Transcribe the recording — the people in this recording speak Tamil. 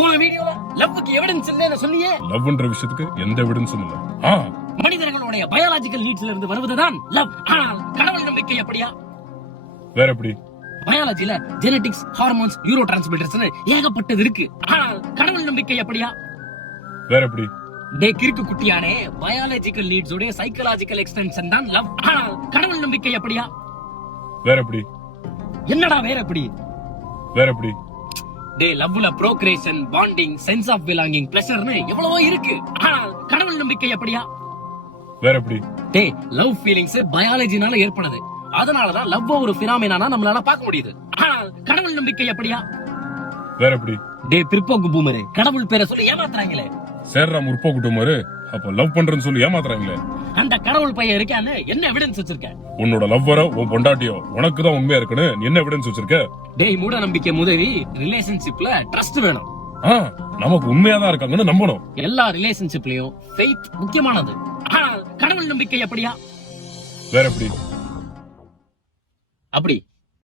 போன வீடியோல லவ்வுக்கு எவிடன்ஸ் இல்லன்னு சொல்லியே. லவ்ன்ற விஷயத்துக்கு எந்த எவிடன்ஸும் இல்ல. மனிதர்களுடைய பயாலஜிக்கல் நீட்ஸ்ல இருந்து வருவதுதான் லவ். ஆனால் கடவுள் நம்பிக்கை அப்படியா? வேற எப்படி? பயாலஜில ஜெனடிக்ஸ், ஹார்மோன்ஸ், நியூரோ டிரான்ஸ்மிட்டர்ஸ் ஏகப்பட்டது இருக்கு. ஆனால் கடவுள் நம்பிக்கை அப்படியா? வேற எப்படி? டே கிறுக்கு குட்டியானே, பயாலஜிக்கல் நீட்ஸ் உடைய சைக்காலஜிக்கல் எக்ஸ்டென்ஷன் தான் லவ். ஆனால் கடவுள் நம்பிக்கை அப்படியா? வேற எப்படி? என்னடா வேற எப்படி? வேற எப்படி? டே லவ்ல procreation, bonding, sense of belonging, பிளஷர்னு எவ்வளவோ இருக்கு. ஆனால் கடவுள் நம்பிக்கை அப்படியா? வேற எப்படி? டே லவ் ஃபீலிங்ஸ் பயாலஜினால ஏற்படுது. அதனாலதான் லவ் ஒரு பினாமினானா நம்மளால பார்க்க முடியுது. ஆனால் கடவுள் நம்பிக்கை அப்படியா? வேற எப்படி? டே பிற்போக்கு பூமரே, கடவுள் பேரை சொல்லி ஏமாத்துறாங்களே. சேர்றா முற்போக்குட்டுமாரு, அப்ப லவ் பண்றேன்னு சொல்லி ஏமாத்துறாங்களே. அந்த கடவுள் பையன் இருக்கான்னு என்ன எவிடன்ஸ் வச்சிருக்க? உன்னோட லவ்வரோ உன் பொண்டாட்டியோ உனக்கு தான் உண்மையா இருக்குன்னு நீ என்ன எவிடன்ஸ் வச்சிருக்க? டேய் மூட நம்பிக்கை முதவி ரிலேஷன்ஷிப்ல ட்ரஸ்ட் வேணும். நமக்கு உண்மையாதான் இருக்காங்கன்னு நம்பணும். எல்லா ரிலேஷன்ஷிப்லயும் ஃபெய்த் முக்கியமானது. ஆனால் கடவுள் நம்பிக்கை அப்படியா? வேற எப்படி? அப்படி